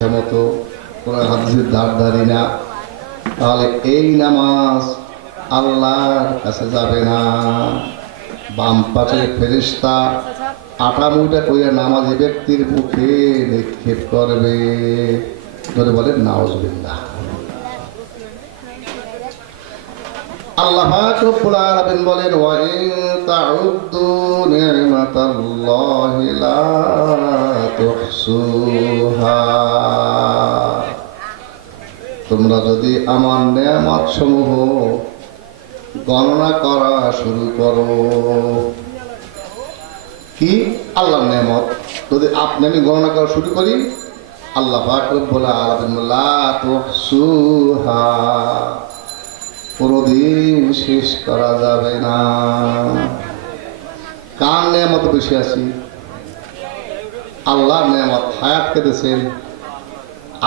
মতো কোরআন হাদিসের ধারধারি না, তাহলে এই নামাজ আল্লাহর কাছে যাবে না। বাম পাশের ফেরেশতা আটা মুটা করে নামাজি ব্যক্তির মুখে নিক্ষেপ করবে। ধরে বলেন নাউজুবিল্লাহ। আল্লাহ পাক রব্বুল আলামিন বলেন ওয়া ইন তাউদ্দু নি'মাতাল্লাহি লা তুহসুহা। তোমরা যদি আমার নেয়ামত সমূহ গণনা করা শুরু করো, কি আল্লাহর নেয়ামত যদি আমি গণনা করা শুরু করি, আল্লাহ পাক রব্বুল আলামিন লা তুহসুহা, কোনদিন শেষ করা যাবে না। কার নেয়ামত বেশি আছি? আল্লাহর নেয়ামত। হায়াত কেটেছেন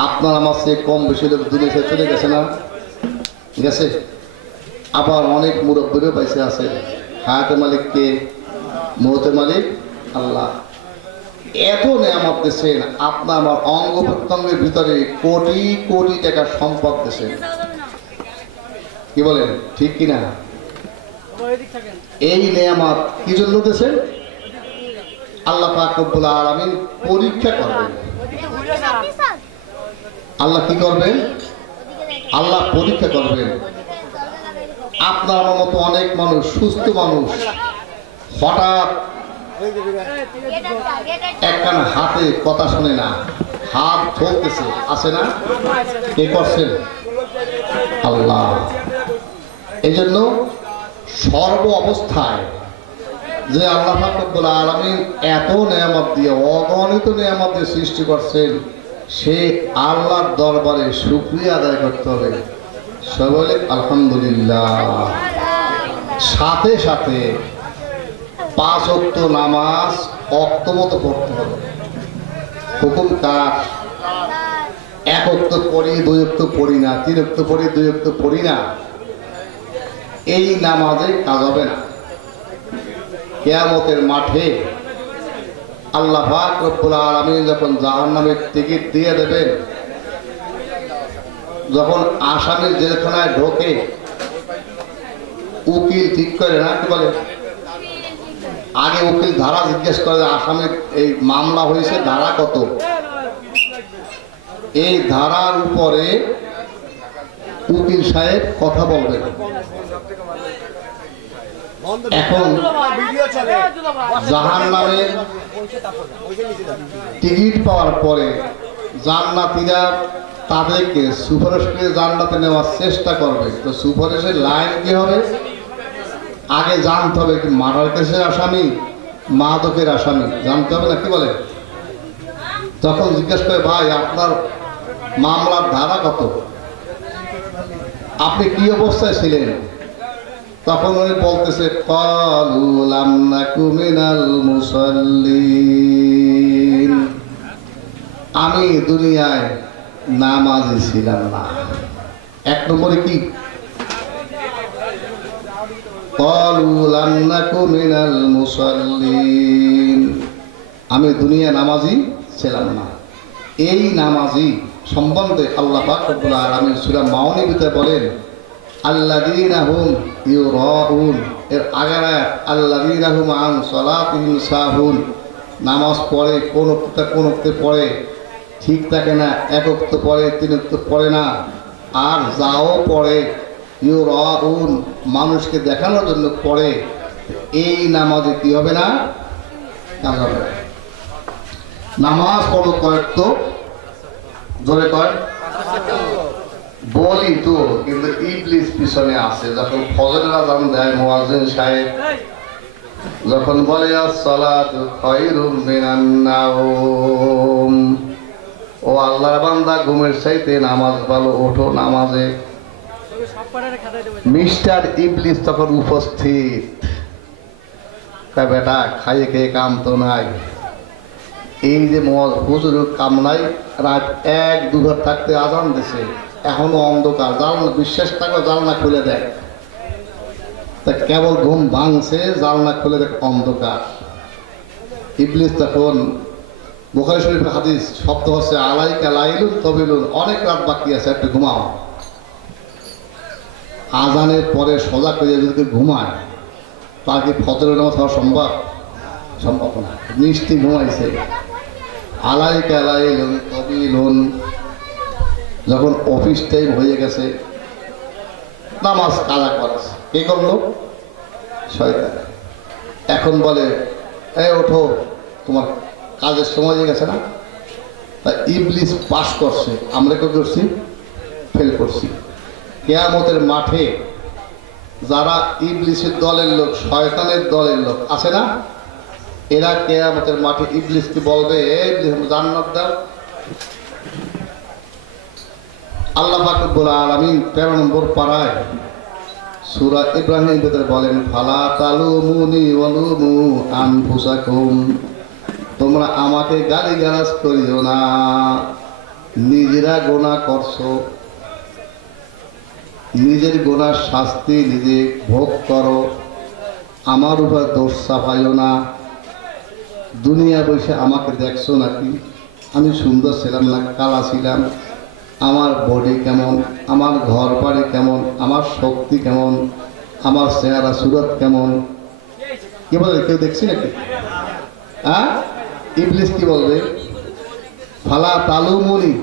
আপনার আমার চেয়ে কম বেশি লোক দুনিয়া ছেড়ে চলে গেছে না, গেছে। আবার অনেক মুরব্বীও পাইছে আছে। হায়াতের মালিক কে? মৌতের মালিক আল্লাহ। এত নেয়ামত দিয়েছেন, আপনার আমার অঙ্গ প্রত্যঙ্গের ভিতরে কোটি কোটি টাকার সম্পদ দিয়েছেন। কি বলেন, ঠিক কিনা? এই নেয়ামত কি জন্য দিয়েছেন? আল্লাহ পাক রব্বুল আলামিন পরীক্ষা করবেন। আল্লাহ কি করবেন? আল্লাহ পরীক্ষা করবেন। আপনার আমার মতো অনেক মানুষ, সুস্থ মানুষ, হঠাৎ একখানা হাতে কথা শোনে না, হাত চলতেছে, আছে না? কে করছেন? আল্লাহ। এই জন্য সর্ব অবস্থায় যে আল্লাহ পাক রব্বুল আলামিন এত নেয়ামত দিয়ে, অগণিত নেয়ামত দিয়ে সৃষ্টি করছেন, সে আল্লাহর দরবারে শুকরিয়া আদায় করতে হবে। সবাই আলহামদুলিল্লাহ। সাথে সাথে 5 ওয়াক্ত নামাজ ওয়াক্ত মতো পড়তে হবে। হুকুম কার? 1 ওয়াক্ত পড়ি, 2 ওয়াক্ত পড়ি না, 3 ওয়াক্ত পড়ি, 2 ওয়াক্ত পড়ি না, এই নামাজে কাজ হবে না। কিয়ামতের মাঠে আল্লাহ পাক রব্বুল আলামিন যখন জাহান্নামের টিকিট দিয়ে দেবেন, যখন আসামি জেলখানায় ঢোকে, উকিল ঠিক করে না, কি বলে, আগে উকিল ধারা জিজ্ঞেস করে, আসামির এই মামলা হয়েছে ধারা কত, এই ধারার উপরে উকিল সাহেব কথা বলবেন। এখন জাহান্নামের টিকিট পাওয়ার পরে জান্নাতীরা তাদেরকে সুপারিশ করে জান্নাতে নেওয়ার চেষ্টা করবে। তো সুপারিশের লাইন কি হবে? আগে জানতে হবে কি মার্ডার কেসের আসামি, মাদকের আসামি, জানতে হবে না, কি বলে? তখন জিজ্ঞেস করে, ভাই আপনার মামলার ধারা কত, আপনি কি অবস্থায় ছিলেন? তখন উনি বলতেছে, ক্বালু লাম নাকু মিনাল মুসাল্লিন, আমি দুনিয়ায় নামাজি ছিলাম না। 1 নম্বরে কি? ক্বালু লাম নাকু মিনাল মুসাল্লিন, আমি দুনিয়ায় নামাজি ছিলাম না। এই নামাজি সম্বন্ধে আল্লাহ পাক রব্বুল আলামিন সূরা মাউনের ভিতরে বলেন, আল্লাযীনা হুম ইউরাউন, এর আগের আয়াত আল্লাযীনা হুম আন সালাতিহিম সাহুন, নামাজ পড়ে, কোন ওক্তে পড়ে, ঠিক থাকে না, 1 ওক্ত পড়ে, 3 ওক্ত পড়ে না, আর যাও পড়ে, ইউরাউন, মানুষকে দেখানোর জন্য পড়ে, এই নামাজে কি হবে না? কাজ হবে না। নামাজ পড়ো কয়েক, তো জোরে কয় বলি তো, কিন্তু ইবলিস পিছনে আছে। যখন ফজরের আযান দেয় মুয়াজ্জিন সাহেব, যখন বলে আসসালাতু খায়রুম মিনান নাওম, ও আল্লাহর বান্দা ঘুমের চাইতে নামাজ ভালো, ওঠো নামাজে, মিস্টার ইবলিস তখন উপস্থিত। তা বেটা খাইয়ে খেয়ে কাম তো নাই, এই যে হুজুর কাম নাই, রাত 1-2 ঘর থাকতে আজান দিছে, এখনো অন্ধকার, জানলা বিশ্বাস থাকো জানলা খুলে দেয়, তা কেবল ঘুম ভাঙছে, জানলা খুলে দেখ অন্ধকার। ইবলিস তখন বুখারী শরীফের হাদিস, শব্দ হচ্ছে আলাইকা লাইলুন তবিলুন, অনেক রাত বাকি আছে, একটু ঘুমাও। আজানের পরে সোজা করে যদি ঘুমায়, তার কি ফজরের নামাজ হওয়া সম্ভব? সম্ভব না। মিষ্টি ঘুমাইছে, আলাইকা লাইলুন তবিলুন, যখন অফিস টাইম হয়ে গেছে নামাজ কাজা করেছে, কে করলো? শয়তান। এখন বলে এই ওঠো, তোমার কাজের সময় হয়ে গেছে না? তা ইবলিস পাস করছে, আমরা কি করছি? ফেল করছি। কিয়ামতের মাঠে যারা ইবলিসের দলের লোক, শয়তানের দলের লোক আছে না, এরা কিয়ামতের মাঠে ইবলিসকে বলবে এই জান্নাত দাও। আল্লাহ পাক রব্বুল আলামিন 13 নম্বর পারায় সূরা ইব্রাহিমের ভিতরে বলেন, ফালা তালুমুনি ওয়ালুমু আনফুসাকুম, তোমরা আমাকে গালিগালাজ করিও না, নিজেরা গুনাহ করছো, নিজের গুনার শাস্তি নিজে ভোগ করো, আমার উপর দোষ চাপাইও না। দুনিয়া বসে আমাকে দেখছো নাকি? আমি সুন্দর ছিলাম না কালা ছিলাম? আমার বডি কেমন, আমার ঘর বাড়ি কেমন, আমার শক্তি কেমন, আমার চেহারা সুরত কেমন, কি বলে? কেউ দেখছি নাকি? হ্যাঁ, ইবলিস কি বলবে? ফালা তালুমুনি,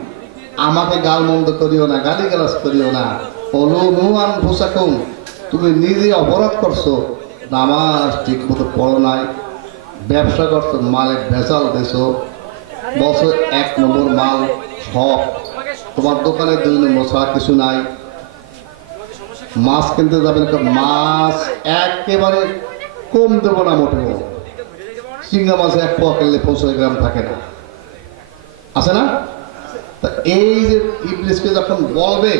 আমাকে গালমন্দ করিও না, গালিগালাজ করিও না, অলুমু আনফুসাকুম, তুমি নিজে অপরাধ করছো, নামাজ ঠিক মতো পড়ো নাই, ব্যবসা করছো, মালে ভেজাল দিছো, বছর 1 নম্বর মাল সব, তোমার দোকানে 2 নম্বর ছাড়া কিছু নাই। মাছ কিনতে যাবেন, মাছ একেবারে কম দেবো না মোটেও, চিংড়া মাছ 1 পোয়া কিনলে 25 গ্রাম থাকে না, আছে না? তা এই যে ইবলিসকে যখন বলবে,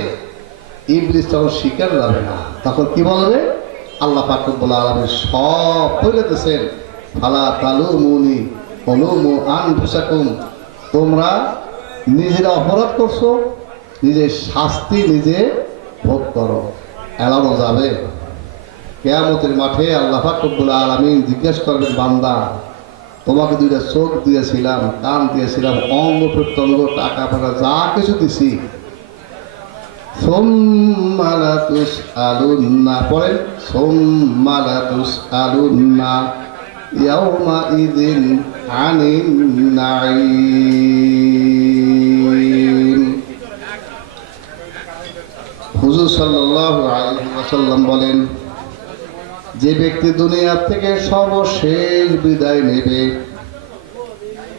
ইবলিস তখন স্বীকার যাবে না, তখন কি বলবে? আল্লাহ পাক রব্বুল আলামিন সব বলে দিয়েছেন, ফালা তালুমুনি ওয়ালুমু আনফুসাকুম, তোমরা নিজেরা অপরাধ করছো, নিজের শাস্তি নিজে ভোগ করো। এড়ানো যাবে? কিয়ামতের মাঠে আল্লাহ পাক রব্বুল আলামিন জিজ্ঞেস করবেন, বান্দা তোমাকে 2টা চোখ দিয়েছিলাম, কান দিয়েছিলাম, অঙ্গ প্রত্যঙ্গ, টাকা পয়সা যা কিছু দিছি, সুম্মা লা তুসআলুন্না, পরে সুম্মা লা তুসআলুন্না ইয়াওমা ইযিন আনিন নাঈম। হুজুর সাল্লাল্লাহু আলাইহি ওয়াসাল্লাম বলেন, যে ব্যক্তি দুনিয়া থেকে সর্বশেষ বিদায় নেবে,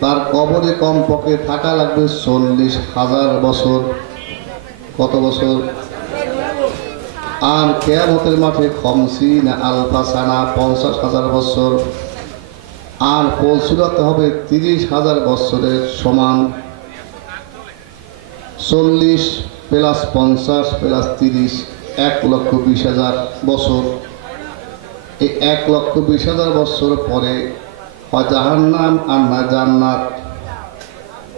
তার কবরে কমপক্ষে থাকা লাগবে 40,000 বছর। কত বছর? আর কিয়ামতের মাঠে 50 আলফা সানা, 50,000 বছর। আর পৌঁছাতে হবে 30,000 বছরের সমান। 40 প্লাস 50 প্লাস 30, 1,20,000 বছর। এই 1,20,000 বছর পরে হয় জাহান্নাম আর না জান্নাত।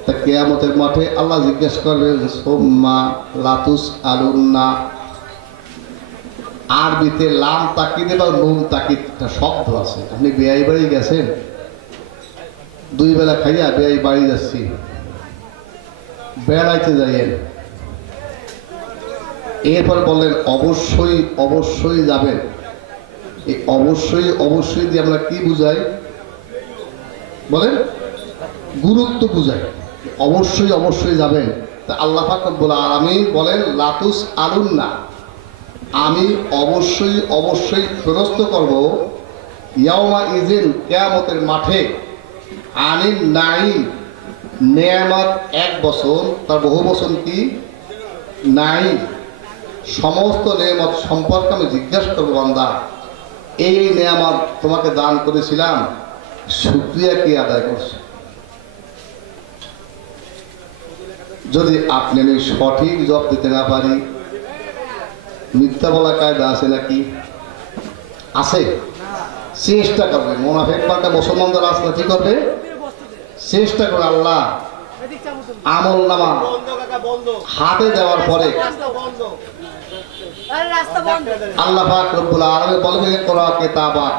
তা কিয়ামতের মাঠে আল্লাহ জিজ্ঞেস করবেন, সুম্মা লাতুস আলুন্না, আরবিতে লাম তাকিদে বা নুন তাকিদ একটা শব্দ আছে। আপনি বেয়াই বাড়ি গেছেন, 2 বেলা খাইয়া বেয়াই বাড়ি যাচ্ছি, বেড়াইতে যাইয়েন, এরপর বললেন অবশ্যই অবশ্যই যাবেন। এই অবশ্যই অবশ্যই দিয়ে আমরা কি বুঝাই? বলেন, গুরুত্ব বুঝাই। অবশ্যই অবশ্যই যাবেন। তা আল্লাহ পাক রব্বুল আলামিন বলেন, লাতুস আলুন্না, আমি অবশ্যই অবশ্যই ফেরস্ত করব, ইয়াউমা ইজিন, কিয়ামতের মাঠে, আনিন নাঈম, নেয়ামত 1 বছর, তার বহু বছর কি? নাঈম, সমস্ত নেয়ামত সম্পর্কে আমি জিজ্ঞাসা করবো, বান্দা এই নেয়ামত তোমাকে দান করেছিলাম, শুকরিয়া কি আদায় করছো? যদি আপনি আমি সঠিক জবাব দিতে না পারি, মিথ্যা বলা কায়দা আছে নাকি? আছে? চেষ্টা করবে। মুনাফিক বান্দা মুসলমানদের রাস্তা কি করবে? চেষ্টা করে আল্লাহ আমল নামা হাতে দেওয়ার পরে আল্লাহ পাক রব্বুল আলামিন বলবে, কোরআন কিতাবাক,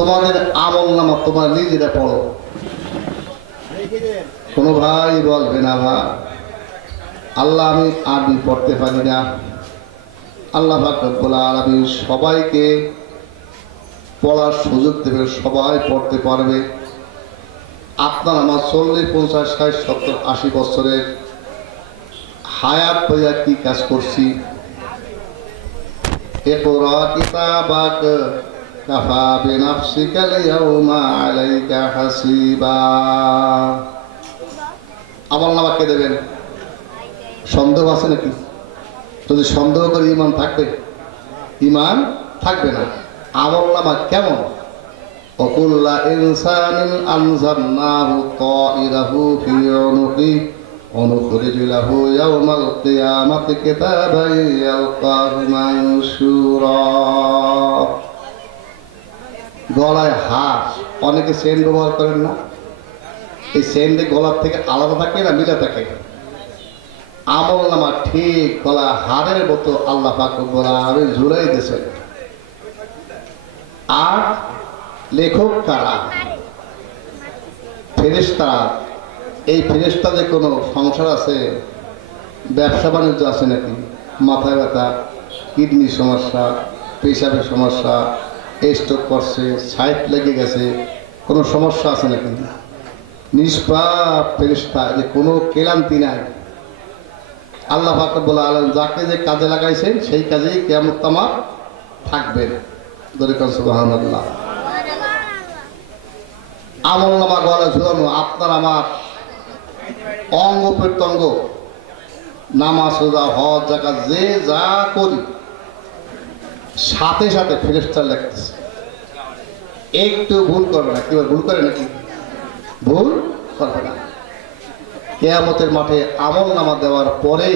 তোমাদের আমলনামা তোমরা নিজেরা পড়ো। কোনো ভাই বলবে না ভাই আল্লাহ আমি আরবি পড়তে পারি না। আল্লাহ পাক রব্বুল আলামিন সবাইকে পড়ার সুযোগ দেবে, সবাই পড়তে পারবে। আপনার আমার 40, 50, 60, 70, 80 বছরের হায়াত হইয়া কি কাজ করছি? ইকরা কিতাবাক কাফা বিনাফসিকাল ইয়াউমা আলাইকা হাসিবা। আমলনামা কে দেবেন? সন্দেহ আছে নাকি? যদি সন্দেহ করে ঈমান থাকবে? ঈমান থাকবে না। আমলনামা কেমন? ওয়াকুল্লা ইনসানিন আনজালনাহু তাইরাহু ফি উনুকি ওয়ানুখরিজু লাহু ইয়াওমাল কিয়ামাতি কিতাবান ইয়ালকাহু মানশুরা। গলায় হার, অনেকে চেন ব্যবহার করেন না? এই চেনটি গলার থেকে আলাদা থাকে না মিলা থাকে? আমলনামা ঠিক গলা হারের মতো আল্লাহ পাক রব্বুল আলামিন ঝুলাই দিয়েছেন। আর লেখক কারা? ফেরেশতা। এই ফেরেশতাদের কোনো সংসার আছে? ব্যবসা বাণিজ্য আছে নাকি? মাথা ব্যথা, কিডনি সমস্যা, পেশাবের সমস্যা, স্ট্রোক করছে, সাইট লেগে গেছে, কোনো সমস্যা আছে নাকি? নিষ্পাপ ফেরেশতা, যে কোনো ক্লান্তি নাই। আল্লাহ পাক রব্বুল আলামিন যাকে যে কাজে লাগাইছেন সেই কাজেই কিয়ামত তামাম থাকবেন। দরকার সুবহানাল্লাহ। আমলনামা গলা ঝুলানো, আপনার আমার অঙ্গ প্রত্যঙ্গ, নামাজ রোজা হজ যাকাত যে যা করি সাথে সাথে ফেরেশতা লিখতেছে। একটু ভুল করবে না। কেউ ভুল করে নাকি? ভুল করবে না। কিয়ামতের মাঠে আমলনামা দেওয়ার পরে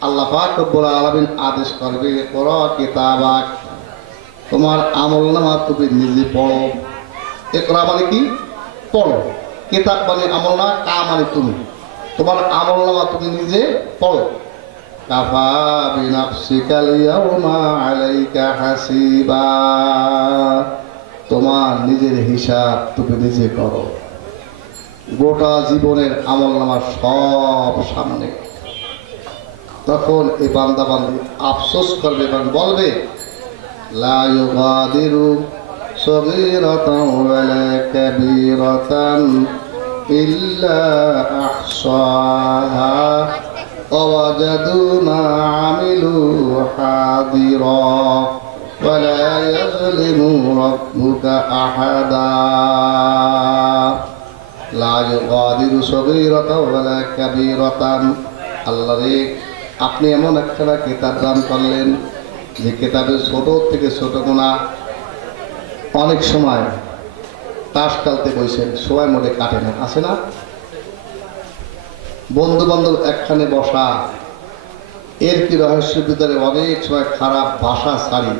আল্লাহ পাক রব্বুল আলামিন আদেশ করবে, পড়ো কিতাবাক, তোমার আমলনামা তুমি নিজে পড়ো। ইকরা মানে কি? পড়ো। কিতাব মানে আমলনামা, কা মানে তুমি। তোমার আমলনামা তুমি নিজে পড়ো। কাফা বিনাফসিকাল ইয়াউমা আলাইকা হাসিবা। তোমার নিজের হিসাব তুমি নিজে করো। গোটা জীবনের আমলনামা সব সামনে। তখন এই বান্দা বান্দি আফসোস করবে এবং বলবে, লা ইউগাদিরু সগীরাতান ওয়ালা কাবীরাতান ইল্লা আহসাহা ওয়াজাদু মা আমিলু হাদিরা ওয়ালা ইয়াযলিমু রাব্বুকা আহাদা। লা ইউগাদিরু সগীরাতান ওয়ালা কাবীরাতান। আল্লাহ রে, আপনি এমন একটা কিতাব দান করলেন যে কিতাবের ছোট থেকে ছোট গুনাহ। অনেক সময় তাস খেলতে বসেন, সময় মোটে কাটে না, আছে না? বন্ধু বান্ধব একখানে বসা, এর কি রহস্যের ভিতরে অনেক সময় খারাপ ভাষা ছাড়ি